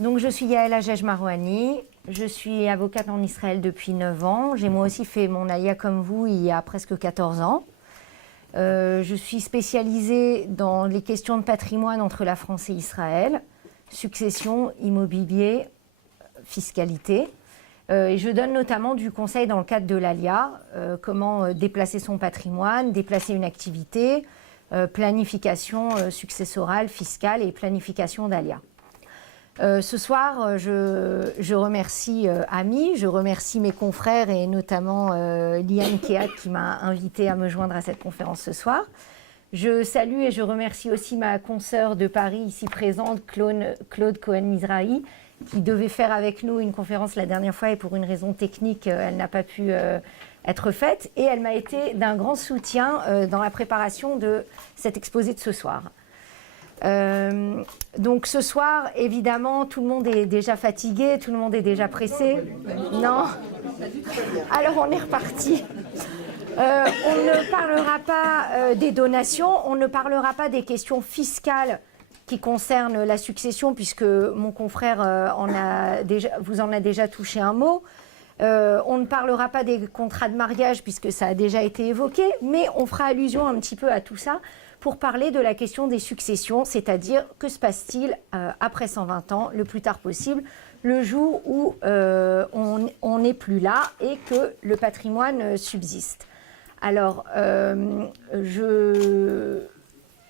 Donc, je suis Yael Hajej Marouani, je suis avocate en Israël depuis 9 ans. J'ai moi aussi fait mon alia comme vous il y a presque 14 ans. Je suis spécialisée dans les questions de patrimoine entre la France et Israël, succession, immobilier, fiscalité. Et je donne notamment du conseil dans le cadre de l'ALIA, comment déplacer son patrimoine, déplacer une activité, planification successorale, fiscale et planification d'ALIA. Ce soir, je remercie Ami, je remercie mes confrères et notamment Liane Kehat qui m'a invité à me joindre à cette conférence ce soir. Je salue et je remercie aussi ma consoeur de Paris ici présente, Claude Cohen-Mizrahi, qui devait faire avec nous une conférence la dernière fois et pour une raison technique, elle n'a pas pu être faite. Et elle m'a été d'un grand soutien dans la préparation de cet exposé de ce soir. Donc ce soir, évidemment, tout le monde est déjà fatigué, tout le monde est déjà pressé. Non? Alors on est reparti. On ne parlera pas des donations, on ne parlera pas des questions fiscales qui concernent la succession, puisque mon confrère vous en a déjà touché un mot. On ne parlera pas des contrats de mariage, puisque ça a déjà été évoqué, mais on fera allusion un petit peu à tout ça pour parler de la question des successions, c'est-à-dire que se passe-t-il après 120 ans, le plus tard possible, le jour où on n'est plus là et que le patrimoine subsiste. Alors,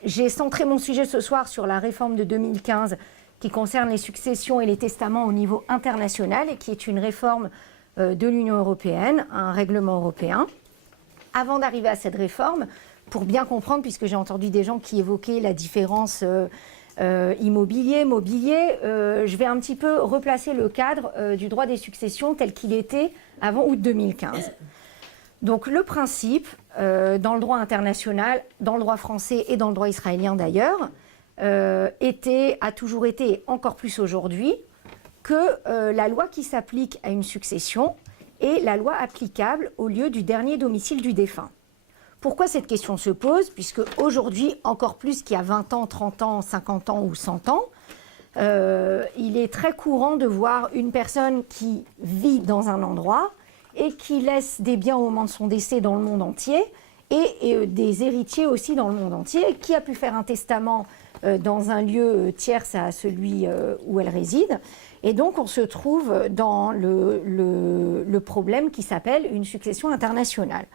j'ai centré mon sujet ce soir sur la réforme de 2015 qui concerne les successions et les testaments au niveau international et qui est une réforme de l'Union européenne, un règlement européen. Avant d'arriver à cette réforme, pour bien comprendre, puisque j'ai entendu des gens qui évoquaient la différence immobilier-mobilier, je vais un petit peu replacer le cadre du droit des successions tel qu'il était avant août 2015. Donc le principe, dans le droit international, dans le droit français et dans le droit israélien d'ailleurs, a toujours été, et encore plus aujourd'hui, que la loi qui s'applique à une succession est la loi applicable au lieu du dernier domicile du défunt. Pourquoi cette question se pose? Puisque aujourd'hui, encore plus qu'il y a 20 ans, 30 ans, 50 ans ou 100 ans, il est très courant de voir une personne qui vit dans un endroit et qui laisse des biens au moment de son décès dans le monde entier et des héritiers aussi dans le monde entier, qui a pu faire un testament dans un lieu tierce à celui où elle réside. Et donc, on se trouve dans le problème qui s'appelle une succession internationale.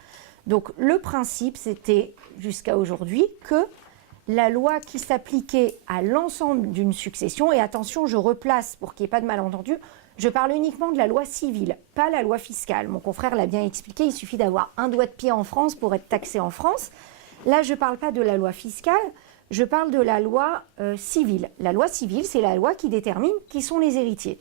Donc, le principe, c'était jusqu'à aujourd'hui que la loi qui s'appliquait à l'ensemble d'une succession, et attention, je replace pour qu'il n'y ait pas de malentendu, je parle uniquement de la loi civile, pas la loi fiscale. Mon confrère l'a bien expliqué, il suffit d'avoir un doigt de pied en France pour être taxé en France. Là, je ne parle pas de la loi fiscale, je parle de la loi civile. La loi civile, c'est la loi qui détermine qui sont les héritiers.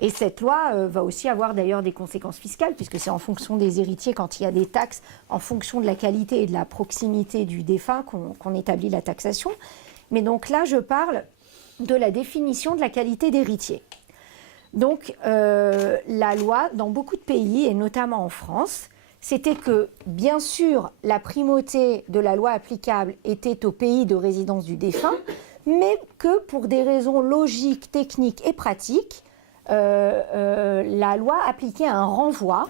Et cette loi va aussi avoir d'ailleurs des conséquences fiscales, puisque c'est en fonction des héritiers, quand il y a des taxes, en fonction de la qualité et de la proximité du défunt qu'on établit la taxation. Mais donc là, je parle de la définition de la qualité d'héritier. Donc la loi, dans beaucoup de pays, et notamment en France, c'était que, bien sûr, la primauté de la loi applicable était au pays de résidence du défunt, mais que pour des raisons logiques, techniques et pratiques, la loi appliquait un renvoi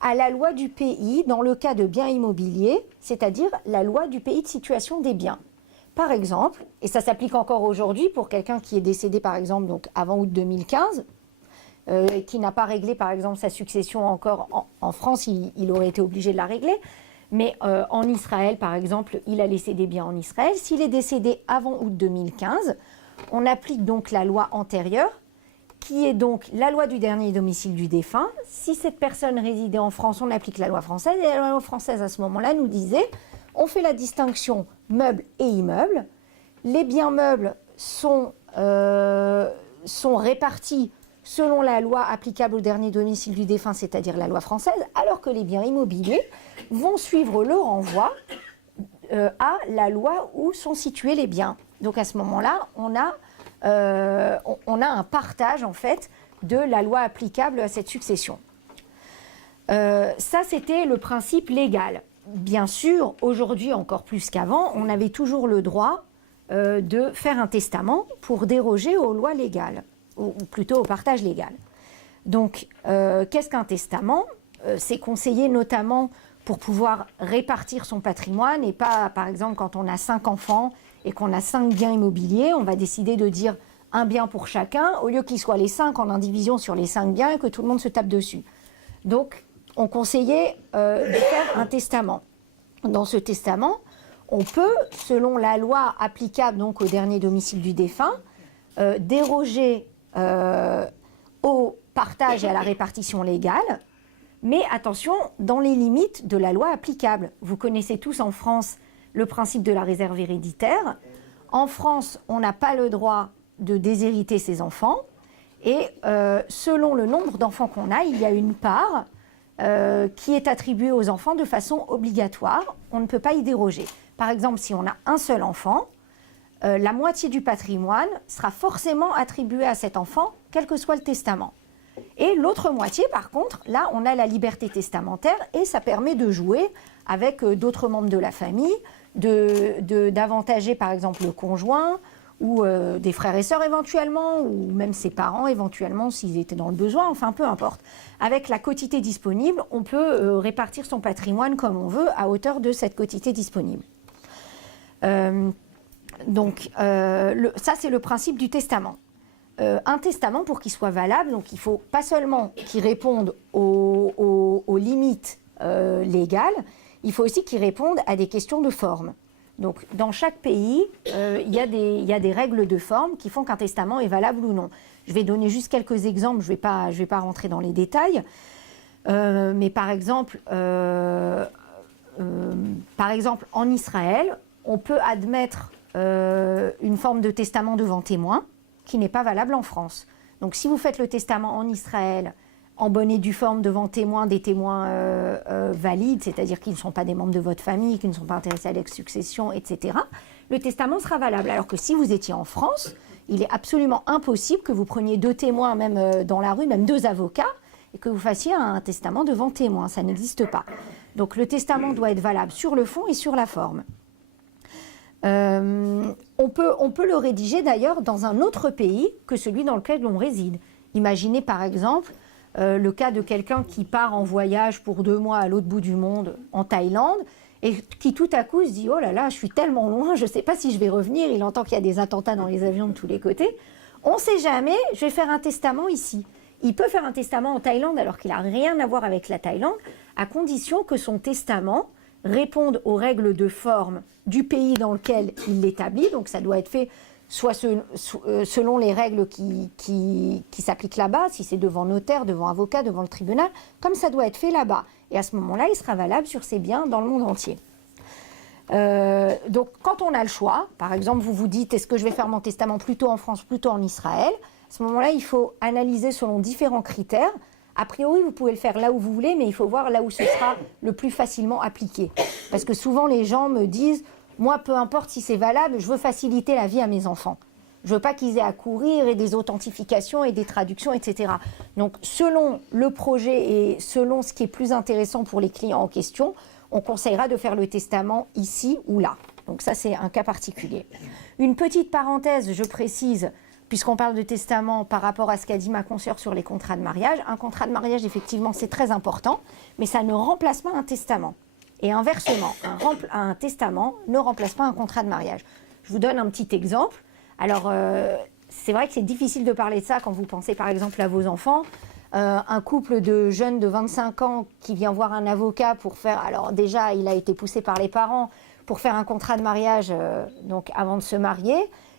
à la loi du pays dans le cas de biens immobiliers, c'est-à-dire la loi du pays de situation des biens. Par exemple, et ça s'applique encore aujourd'hui pour quelqu'un qui est décédé par exemple donc avant août 2015, qui n'a pas réglé par exemple sa succession encore en France, il aurait été obligé de la régler, mais en Israël par exemple, il a laissé des biens en Israël. S'il est décédé avant août 2015, on applique donc la loi antérieure, qui est donc la loi du dernier domicile du défunt. Si cette personne résidait en France, on applique la loi française. Et la loi française, à ce moment-là, nous disait, on fait la distinction meubles et immeubles. Les biens meubles sont répartis selon la loi applicable au dernier domicile du défunt, c'est-à-dire la loi française, alors que les biens immobiliers vont suivre le renvoi à la loi où sont situés les biens. Donc à ce moment-là, on a un partage en fait de la loi applicable à cette succession. Ça, c'était le principe légal. Bien sûr, aujourd'hui encore plus qu'avant, on avait toujours le droit de faire un testament pour déroger aux lois légales. ou plutôt au partage légal. Donc, qu'est-ce qu'un testament? C'est conseillé notamment pour pouvoir répartir son patrimoine et pas, par exemple, quand on a 5 enfants et qu'on a 5 biens immobiliers, on va décider de dire un bien pour chacun, au lieu qu'ils soient les 5 en indivision sur les 5 biens et que tout le monde se tape dessus. Donc, on conseillait de faire un testament. Dans ce testament, on peut, selon la loi applicable donc au dernier domicile du défunt, déroger au partage et à la répartition légale, mais attention, dans les limites de la loi applicable. Vous connaissez tous en France le principe de la réserve héréditaire. En France, on n'a pas le droit de déshériter ses enfants, et selon le nombre d'enfants qu'on a, il y a une part qui est attribuée aux enfants de façon obligatoire. On ne peut pas y déroger. Par exemple, si on a un seul enfant, la moitié du patrimoine sera forcément attribuée à cet enfant, quel que soit le testament. Et l'autre moitié, par contre, là, on a la liberté testamentaire et ça permet de jouer avec d'autres membres de la famille, d'avantager par exemple le conjoint ou des frères et sœurs éventuellement, ou même ses parents éventuellement s'ils étaient dans le besoin, enfin peu importe. Avec la quotité disponible, on peut répartir son patrimoine comme on veut à hauteur de cette quotité disponible. Donc ça c'est le principe du testament. Un testament, pour qu'il soit valable, donc il faut pas seulement qu'il réponde aux limites légales, il faut aussi qu'il réponde à des questions de forme. Donc dans chaque pays, il y a des règles de forme qui font qu'un testament est valable ou non. Je vais donner juste quelques exemples, je vais pas rentrer dans les détails, mais par exemple en Israël, on peut admettre une forme de testament devant témoin qui n'est pas valable en France. Donc si vous faites le testament en Israël, en bonne et due forme devant témoins, des témoins valides, c'est-à-dire qui ne sont pas des membres de votre famille, qui ne sont pas intéressés à la succession, etc., le testament sera valable. Alors que si vous étiez en France, il est absolument impossible que vous preniez 2 témoins, même dans la rue, même 2 avocats, et que vous fassiez un testament devant témoin. Ça n'existe pas. Donc le testament doit être valable sur le fond et sur la forme. On peut le rédiger d'ailleurs dans un autre pays que celui dans lequel on réside. Imaginez par exemple le cas de quelqu'un qui part en voyage pour 2 mois à l'autre bout du monde, en Thaïlande, et qui tout à coup se dit « Oh là là, je suis tellement loin, je ne sais pas si je vais revenir », il entend qu'il y a des attentats dans les avions de tous les côtés. On ne sait jamais, je vais faire un testament ici. Il peut faire un testament en Thaïlande alors qu'il n'a rien à voir avec la Thaïlande, à condition que son testament réponde aux règles de forme du pays dans lequel il l'établit. Donc ça doit être fait soit selon les règles qui s'appliquent là-bas, si c'est devant notaire, devant avocat, devant le tribunal, comme ça doit être fait là-bas. Et à ce moment-là, il sera valable sur ses biens dans le monde entier. Donc quand on a le choix, par exemple, vous vous dites, est-ce que je vais faire mon testament plutôt en France, plutôt en Israël? À ce moment-là, il faut analyser selon différents critères. A priori, vous pouvez le faire là où vous voulez, mais il faut voir là où ce sera le plus facilement appliqué. Parce que souvent, les gens me disent, moi, peu importe si c'est valable, je veux faciliter la vie à mes enfants. Je ne veux pas qu'ils aient à courir et des authentifications et des traductions, etc. Donc, selon le projet et selon ce qui est plus intéressant pour les clients en question, on conseillera de faire le testament ici ou là. Donc ça, c'est un cas particulier. Une petite parenthèse, je précise, puisqu'on parle de testament par rapport à ce qu'a dit ma consoeur sur les contrats de mariage. Un contrat de mariage, effectivement, c'est très important, mais ça ne remplace pas un testament. Et inversement, un testament ne remplace pas un contrat de mariage. Je vous donne un petit exemple. Alors, c'est vrai que c'est difficile de parler de ça quand vous pensez, par exemple, à vos enfants. Un couple de jeunes de 25 ans qui vient voir un avocat pour faire... Alors déjà, il a été poussé par les parents pour faire un contrat de mariage donc avant de se marier.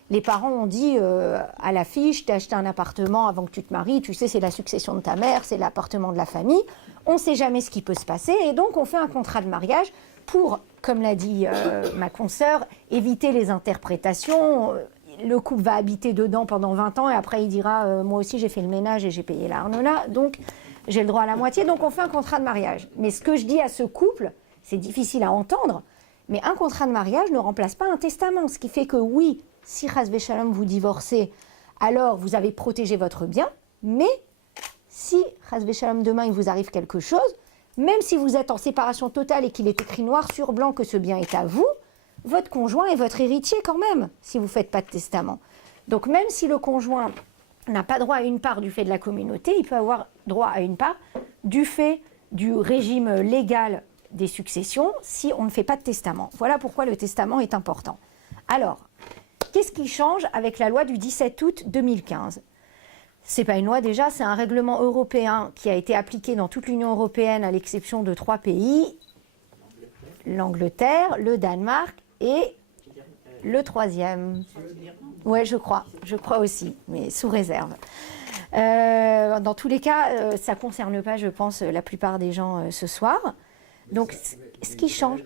Les parents ont dit à la fille, je t'ai acheté un appartement avant que tu te maries, tu sais, c'est la succession de ta mère, c'est l'appartement de la famille. On ne sait jamais ce qui peut se passer et donc on fait un contrat de mariage pour, comme l'a dit ma consoeur, éviter les interprétations. Le couple va habiter dedans pendant 20 ans et après il dira moi aussi j'ai fait le ménage et j'ai payé l'Arnona, donc j'ai le droit à la moitié, donc on fait un contrat de mariage. Mais ce que je dis à ce couple, c'est difficile à entendre, mais un contrat de mariage ne remplace pas un testament, ce qui fait que oui, si Chas Veshalom vous divorcez, alors vous avez protégé votre bien, mais si Chas Veshalom demain il vous arrive quelque chose, même si vous êtes en séparation totale et qu'il est écrit noir sur blanc que ce bien est à vous, votre conjoint est votre héritier quand même, si vous ne faites pas de testament. Donc même si le conjoint n'a pas droit à une part du fait de la communauté, il peut avoir droit à une part du fait du régime légal des successions si on ne fait pas de testament. Voilà pourquoi le testament est important. Alors, qu'est-ce qui change avec la loi du 17 août 2015 ? Ce n'est pas une loi déjà, c'est un règlement européen qui a été appliqué dans toute l'Union européenne à l'exception de 3 pays, l'Angleterre, le Danemark et le 3e. Oui, je crois aussi, mais sous réserve. Dans tous les cas, ça ne concerne pas, je pense, la plupart des gens ce soir. Donc, ce qui change...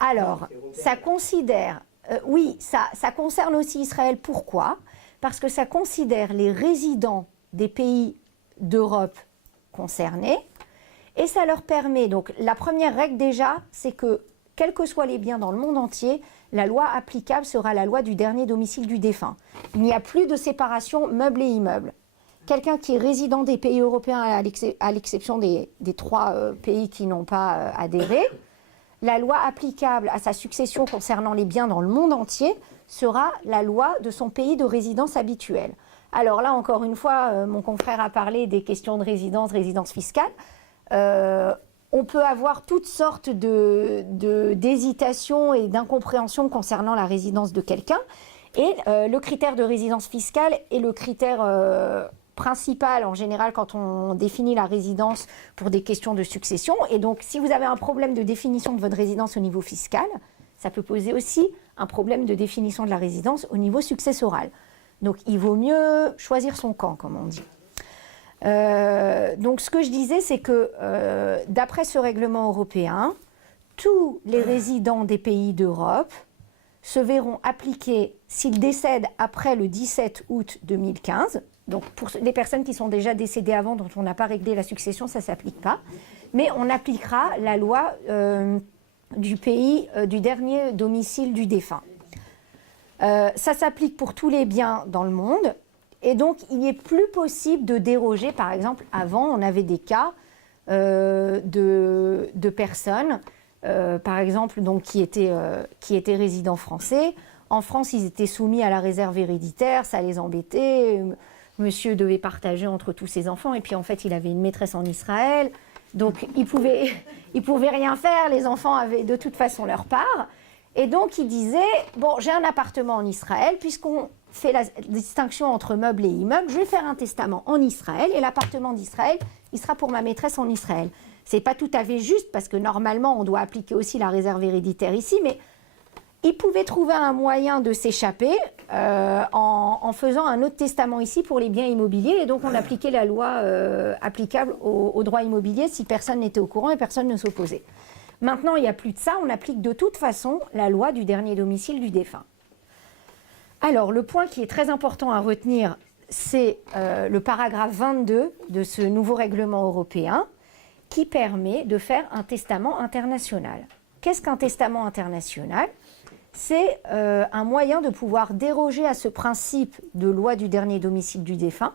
Alors, ça considère... oui, ça concerne aussi Israël. Pourquoi ? Parce que ça considère les résidents des pays d'Europe concernés et ça leur permet... Donc, la première règle déjà, c'est que, quels que soient les biens dans le monde entier, la loi applicable sera la loi du dernier domicile du défunt. Il n'y a plus de séparation meuble et immeuble. Quelqu'un qui est résident des pays européens, à l'exception des 3 pays qui n'ont pas adhéré, la loi applicable à sa succession concernant les biens dans le monde entier sera la loi de son pays de résidence habituelle. Alors là, encore une fois, mon confrère a parlé des questions de résidence fiscale. On peut avoir toutes sortes d'hésitations et d'incompréhensions concernant la résidence de quelqu'un. Et le critère de résidence fiscale est le critère principal, en général, quand on définit la résidence pour des questions de succession. Et donc, si vous avez un problème de définition de votre résidence au niveau fiscal, ça peut poser aussi un problème de définition de la résidence au niveau successoral. Donc, il vaut mieux choisir son camp, comme on dit. Donc, ce que je disais, c'est que d'après ce règlement européen, tous les résidents des pays d'Europe se verront appliquer, s'ils décèdent après le 17 août 2015, donc pour les personnes qui sont déjà décédées avant, dont on n'a pas réglé la succession, ça ne s'applique pas, mais on appliquera la loi du pays du dernier domicile du défunt. Ça s'applique pour tous les biens dans le monde. Et donc, il n'est plus possible de déroger. Par exemple, avant, on avait des cas de personnes, par exemple, donc, qui étaient résidents français. En France, ils étaient soumis à la réserve héréditaire, ça les embêtait. Monsieur devait partager entre tous ses enfants. Et puis, en fait, il avait une maîtresse en Israël. Donc, il pouvait rien faire. Les enfants avaient de toute façon leur part. Et donc, il disait, bon, j'ai un appartement en Israël, puisqu'on fait la distinction entre meuble et immeuble, je vais faire un testament en Israël, et l'appartement d'Israël, il sera pour ma maîtresse en Israël. Ce n'est pas tout à fait juste, parce que normalement, on doit appliquer aussi la réserve héréditaire ici, mais il pouvait trouver un moyen de s'échapper en faisant un autre testament ici pour les biens immobiliers, et donc on appliquait la loi applicable au droit immobilier si personne n'était au courant et personne ne s'opposait. Maintenant, il n'y a plus de ça, on applique de toute façon la loi du dernier domicile du défunt. Alors, le point qui est très important à retenir, c'est le paragraphe 22 de ce nouveau règlement européen qui permet de faire un testament international. Qu'est-ce qu'un testament international ? C'est un moyen de pouvoir déroger à ce principe de loi du dernier domicile du défunt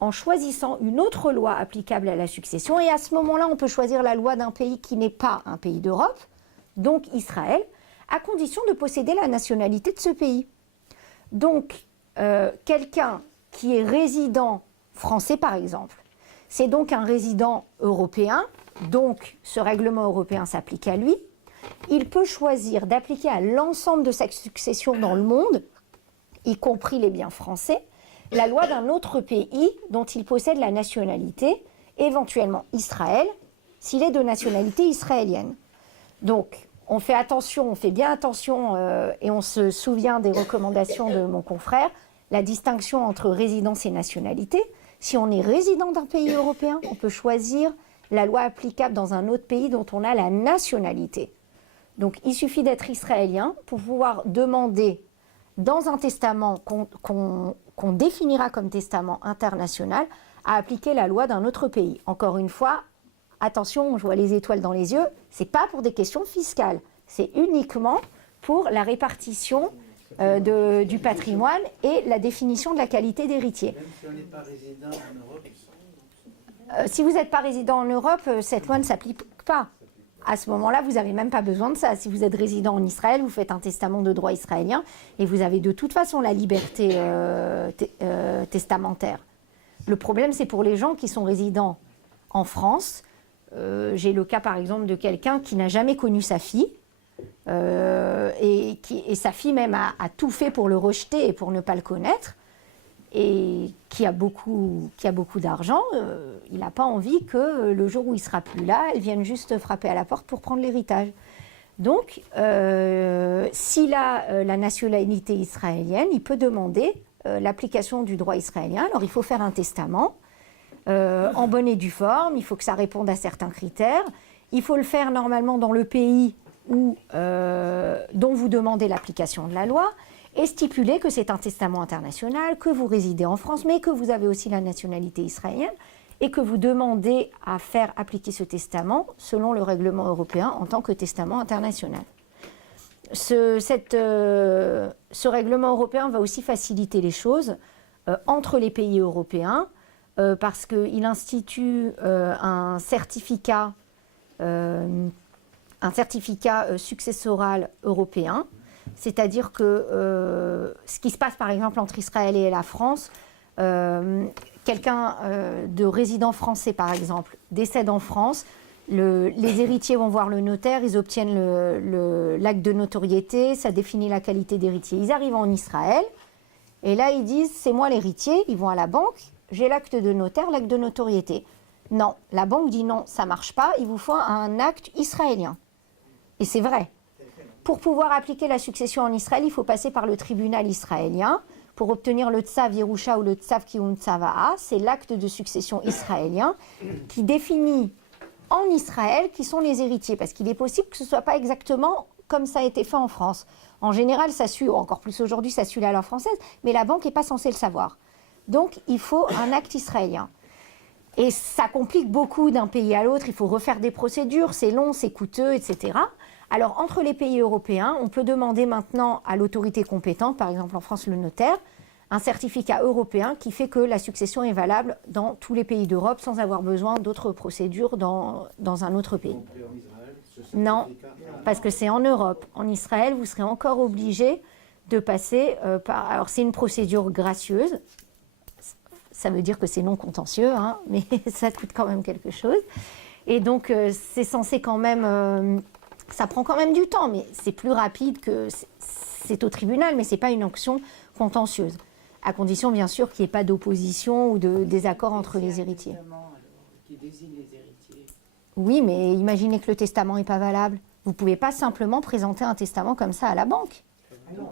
en choisissant une autre loi applicable à la succession. Et à ce moment-là, on peut choisir la loi d'un pays qui n'est pas un pays d'Europe, donc Israël, à condition de posséder la nationalité de ce pays. Donc, quelqu'un qui est résident français, par exemple, c'est donc un résident européen, donc ce règlement européen s'applique à lui. Il peut choisir d'appliquer à l'ensemble de sa succession dans le monde, y compris les biens français, la loi d'un autre pays dont il possède la nationalité, éventuellement Israël, s'il est de nationalité israélienne. Donc, on fait attention, on fait bien attention, et on se souvient des recommandations de mon confrère, la distinction entre résidence et nationalité. Si on est résident d'un pays européen, on peut choisir la loi applicable dans un autre pays dont on a la nationalité. Donc, il suffit d'être israélien pour pouvoir demander dans un testament qu'on définira comme testament international à appliquer la loi d'un autre pays. Encore une fois, attention, je vois les étoiles dans les yeux, ce n'est pas pour des questions fiscales, c'est uniquement pour la répartition du patrimoine et la définition de la qualité d'héritier. Même si on n'est pas résident en Europe, si vous n'êtes pas résident en Europe, cette loi ne s'applique pas. à ce moment-là, vous n'avez même pas besoin de ça. Si vous êtes résident en Israël, vous faites un testament de droit israélien et vous avez de toute façon la liberté testamentaire. Le problème, c'est pour les gens qui sont résidents en France. J'ai le cas, par exemple, de quelqu'un qui n'a jamais connu sa fille et sa fille même a tout fait pour le rejeter et pour ne pas le connaître. Et qui a beaucoup d'argent, il n'a pas envie que le jour où il ne sera plus là, elle vienne juste frapper à la porte pour prendre l'héritage. Donc, s'il a la nationalité israélienne, il peut demander l'application du droit israélien. Alors, il faut faire un testament en bonne et due forme, il faut que ça réponde à certains critères. Il faut le faire normalement dans le pays dont vous demandez l'application de la loi. Et stipuler que c'est un testament international, que vous résidez en France, mais que vous avez aussi la nationalité israélienne, et que vous demandez à faire appliquer ce testament selon le règlement européen en tant que testament international. Ce règlement européen va aussi faciliter les choses entre les pays européens, parce qu'il institue un certificat successoral européen. C'est-à-dire que ce qui se passe par exemple entre Israël et la France, quelqu'un de résident français par exemple décède en France, les héritiers vont voir le notaire, ils obtiennent l'acte de notoriété, ça définit la qualité d'héritier. Ils arrivent en Israël et là ils disent c'est moi l'héritier, ils vont à la banque, j'ai l'acte de notaire, l'acte de notoriété. Non, la banque dit non, ça ne marche pas, il vous faut un acte israélien. Et c'est vrai. Pour pouvoir appliquer la succession en Israël, il faut passer par le tribunal israélien. Pour obtenir le Tsav Yerusha ou le Tsav Kiyum Tsava'a, c'est l'acte de succession israélien qui définit en Israël qui sont les héritiers. Parce qu'il est possible que ce ne soit pas exactement comme ça a été fait en France. En général, ça suit, encore plus aujourd'hui, ça suit la loi française, mais la banque n'est pas censée le savoir. Donc, il faut un acte israélien. Et ça complique beaucoup d'un pays à l'autre. Il faut refaire des procédures, c'est long, c'est coûteux, etc. Alors, entre les pays européens, on peut demander maintenant à l'autorité compétente, par exemple en France le notaire, un certificat européen qui fait que la succession est valable dans tous les pays d'Europe sans avoir besoin d'autres procédures dans un autre pays. Non, parce que c'est en Europe. En Israël, vous serez encore obligé de passer par... Alors, c'est une procédure gracieuse. Ça veut dire que c'est non contentieux, hein, mais ça coûte quand même quelque chose. Et donc, c'est censé quand même... ça prend quand même du temps, mais c'est plus rapide que... C'est au tribunal, mais ce n'est pas une action contentieuse. À condition, bien sûr, qu'il n'y ait pas d'opposition ou de désaccord entre les héritiers. Qui désigne les héritiers. Oui, mais imaginez que le testament n'est pas valable. Vous ne pouvez pas simplement présenter un testament comme ça à la banque. Non,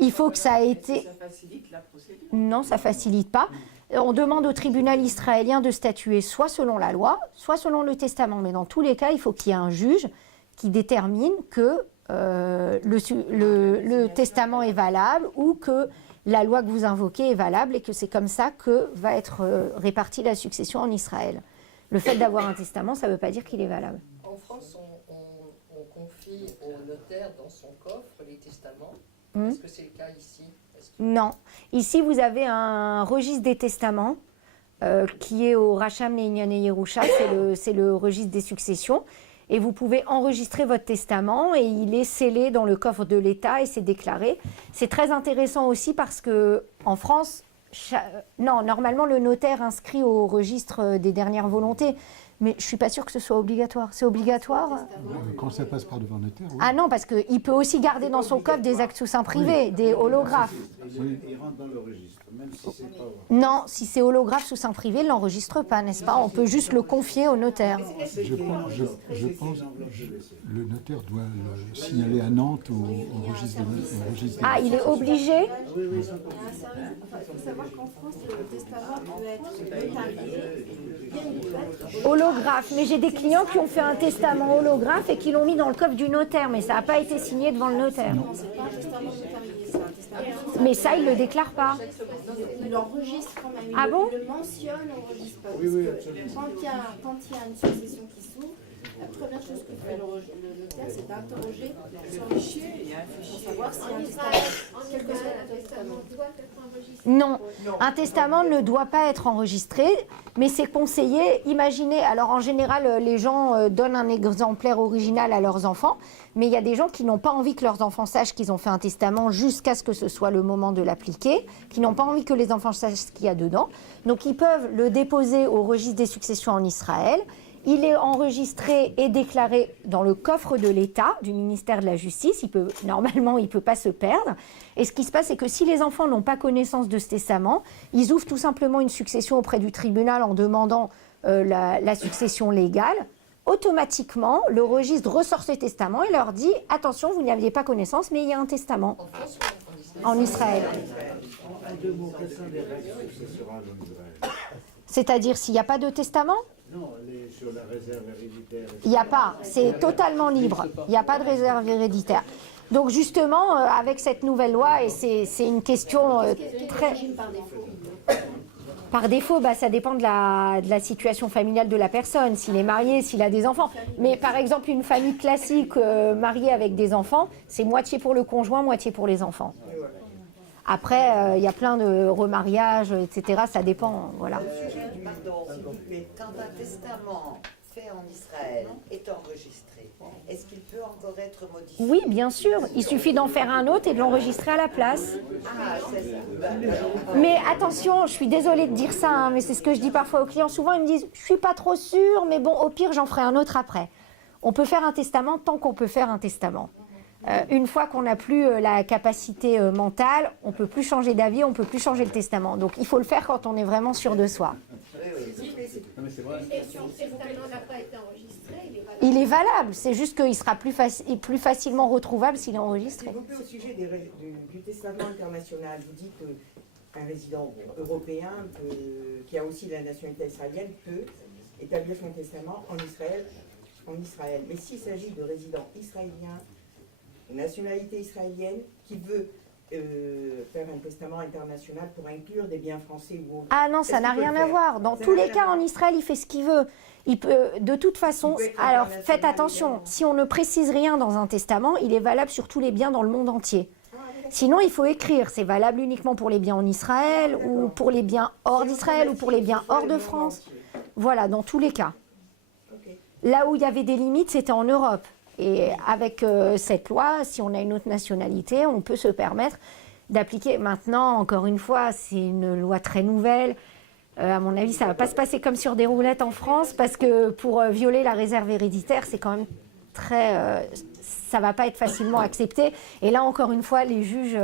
Il faut que ça ait été... Ça facilite la procédure. Non, ça ne facilite pas. On demande au tribunal israélien de statuer soit selon la loi, soit selon le testament. Mais dans tous les cas, il faut qu'il y ait un juge qui détermine que le testament est valable ou que la loi que vous invoquez est valable et que c'est comme ça que va être répartie la succession en Israël. Le fait d'avoir un testament, ça ne veut pas dire qu'il est valable. En France, on confie au notaire dans son coffre les testaments. Est-ce que c'est le cas ici? Non. Ici, vous avez un registre des testaments qui est au Racham Le'inyan Yerusha, c'est le registre des successions. Et vous pouvez enregistrer votre testament et il est scellé dans le coffre de l'État et c'est déclaré. C'est très intéressant aussi parce qu'en France, non, normalement le notaire inscrit au registre des dernières volontés. Mais je ne suis pas sûre que ce soit obligatoire. C'est obligatoire? Quand ça passe par devant le notaire, oui. Ah non, parce qu'il peut aussi garder dans son coffre des actes sous seing privés, des holographes. Il rentre dans le registre, même si c'est pas... Non, si c'est holographe sous seing privé, il ne l'enregistre pas, n'est-ce pas? On peut juste le confier au notaire. Je pense que le notaire doit le signaler à Nantes au registre des... Ah, il est obligé? Il faut savoir qu'en France, le testament peut être notarié. Holographe. Mais j'ai des clients qui ont fait un testament holographe et qui l'ont mis dans le coffre du notaire, mais ça n'a pas été signé devant le notaire. C'est pas un testament notarié, c'est un testament. Mais ça, il ne le déclare pas. Il l'enregistre quand même. Ah bon? Il le mentionne au registre. Parce que quand il y a une succession qui s'ouvre, La première chose que fait le notaire, c'est d'interroger son fichier pour savoir si un testament, quel que soit le testament, doit être enregistré. Non, un testament ne doit pas être enregistré, mais c'est conseillé. Imaginez, alors en général, les gens donnent un exemplaire original à leurs enfants, mais il y a des gens qui n'ont pas envie que leurs enfants sachent qu'ils ont fait un testament jusqu'à ce que ce soit le moment de l'appliquer, qui n'ont pas envie que les enfants sachent ce qu'il y a dedans. Donc ils peuvent le déposer au registre des successions en Israël. Il est enregistré et déclaré dans le coffre de l'État, du ministère de la Justice. Normalement, il ne peut pas se perdre. Et ce qui se passe, c'est que si les enfants n'ont pas connaissance de ce testament, ils ouvrent tout simplement une succession auprès du tribunal en demandant la succession légale. Automatiquement, le registre ressort ce testament et leur dit « Attention, vous n'y aviez pas connaissance, mais il y a un testament En France ou en en Israël? Israël. » En deux mots, quelles sont les règles successorales en Israël? C'est-à-dire, s'il n'y a pas de testament, Non, sur la réserve héréditaire. il n'y a pas. C'est totalement libre. Il n'y a pas de réserve héréditaire. Donc justement, avec cette nouvelle loi, et c'est une question très... Par défaut. Par défaut, ça dépend de la situation familiale de la personne, s'il est marié, s'il a des enfants. Mais par exemple, une famille classique mariée avec des enfants, c'est moitié pour le conjoint, moitié pour les enfants. Après, il y a plein de remariages, etc. Ça dépend, voilà. Pardon, s'il vous plaît, quand un testament fait en Israël est enregistré, est-ce qu'il peut encore être modifié? Oui, bien sûr. Il suffit d'en faire un autre et de l'enregistrer à la place. Ah, c'est ça. Mais attention, je suis désolée de dire ça, hein, mais c'est ce que je dis parfois aux clients. Souvent, ils me disent « je suis pas trop sûre, mais bon, au pire, j'en ferai un autre après ». On peut faire un testament tant qu'on peut faire un testament. Une fois qu'on n'a plus la capacité mentale, on ne peut plus changer d'avis, on ne peut plus changer le testament. Donc, il faut le faire quand on est vraiment sûr de soi. Et si le testament n'a pas été enregistré, il est valable. Il est valable, c'est juste qu'il sera plus facilement retrouvable s'il est enregistré. S'il vous plaît, au sujet du testament international, vous dites qu'un résident européen qui a aussi la nationalité israélienne peut établir son testament en Israël. Mais s'il s'agit de résidents israéliens, nationalité israélienne, qui veut faire un testament international pour inclure des biens français ou autres. Ah non, ça n'a rien à voir. Dans tous les cas, en Israël, il fait ce qu'il veut. Il peut, de toute façon, alors faites attention, si on ne précise rien dans un testament, il est valable sur tous les biens dans le monde entier. Sinon, il faut écrire. C'est valable uniquement pour les biens en Israël, ou pour les biens hors d'Israël, ou pour les biens hors de France. Voilà, dans tous les cas. Là où il y avait des limites, c'était en Europe. Et avec cette loi, si on a une autre nationalité, on peut se permettre d'appliquer. Maintenant, encore une fois, c'est une loi très nouvelle. À mon avis, ça ne va pas se passer comme sur des roulettes en France, parce que pour violer la réserve héréditaire, c'est quand même très... ça ne va pas être facilement accepté. Et là, encore une fois, les juges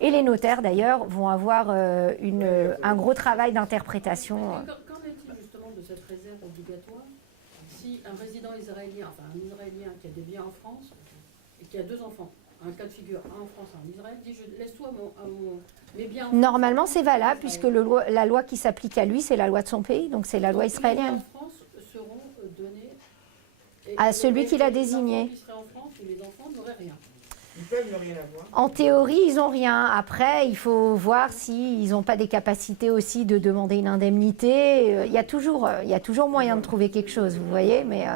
et les notaires, d'ailleurs, vont avoir un gros travail d'interprétation. Qu'en est-il justement de cette réserve obligatoire si un résident israélien, enfin un Israélien qui a des biens en France et qui a deux enfants, un cas de figure, un en France, un en Israël, dit je laisse tout à mes biens en France. Normalement, c'est valable, puisque la loi qui s'applique à lui, c'est la loi de son pays, donc c'est la loi israélienne. Les biens en France seront donnés À celui qui l'a désigné. Les enfants qui seraient en France ou les enfants n'auraient rien. Ils peuvent ne rien avoir. En théorie, ils n'ont rien. Après, il faut voir s'ils n'ont pas des capacités aussi de demander une indemnité. Il y a toujours moyen de trouver quelque chose, vous voyez. Mais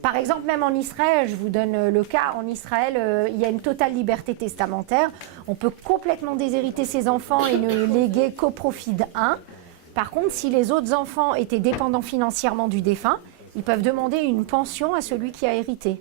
par exemple, même en Israël, je vous donne le cas, en Israël, il y a une totale liberté testamentaire. On peut complètement déshériter ses enfants et ne léguer qu'au profit d'un. Par contre, si les autres enfants étaient dépendants financièrement du défunt, ils peuvent demander une pension à celui qui a hérité.